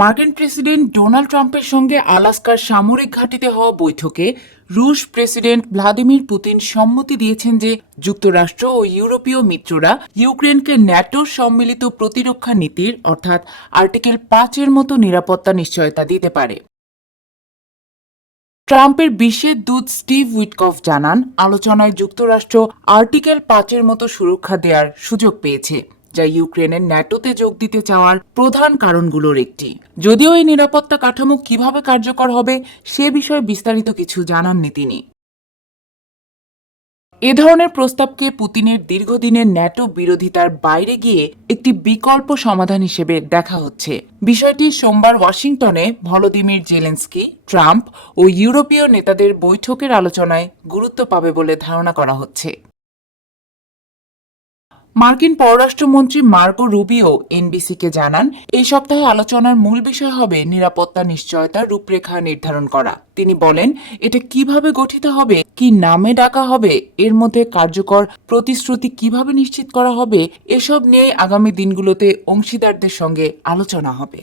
মার্কিন president Donald ট্রাম্পের সঙ্গে আলাস্কার সামরিক ঘাঁটিতে হওয়া বৈঠকে রুশ প্রেসিডেন্ট ভ্লাদিমির পুতিন সম্মতি দিয়েছেন যে যুক্তরাষ্ট্র ও ইউরোপীয় মিত্ররা ইউক্রেনকে ন্যাটোর সম্মিলিত প্রতিরক্ষা নীতির অর্থাৎ আর্টিকেল 5-এর মতো নিরাপত্তা নিশ্চয়তা দিতে পারে। ট্রাম্পের বিশেষ দূত স্টিভ উইটকফ জানান, আলোচনায় যুক্তরাষ্ট্র আর্টিকেল 5-এর মতো সুরক্ষা দেওয়ার সুযোগ পেয়েছে, যা ইউক্রেনের ন্যাটোতে যোগ দিতে চাওয়ার প্রধান কারণগুলোর একটি। যদিও এই নিরাপত্তা কাঠামো কিভাবে কার্যকর হবে সে বিষয়ে বিস্তারিত কিছু জানাননি তিনি। এ ধরনের প্রস্তাবকে পুতিনের দীর্ঘদিনের ন্যাটো বিরোধিতার বাইরে গিয়ে একটি বিকল্প সমাধান হিসেবে দেখা হচ্ছে। বিষয়টি সোমবার ওয়াশিংটনে ভলোদিমির জেলেনস্কি, ট্রাম্প ও ইউরোপীয় নেতাদের বৈঠকের আলোচনায় গুরুত্ব পাবে বলে ধারণা করা হচ্ছে। মার্কিন পররাষ্ট্রমন্ত্রী মার্কো রুবিও এনবিসিকে জানান, এই সপ্তাহে আলোচনার মূল বিষয় হবে নিরাপত্তা নিশ্চয়তার রূপরেখা নির্ধারণ করা। তিনি বলেন, এটা কিভাবে গঠিত হবে, কি নামে ডাকা হবে, এর মধ্যে কার্যকর প্রতিশ্রুতি কিভাবে নিশ্চিত করা হবে, এসব নিয়ে আগামী দিনগুলোতে অংশীদারদের সঙ্গে আলোচনা হবে।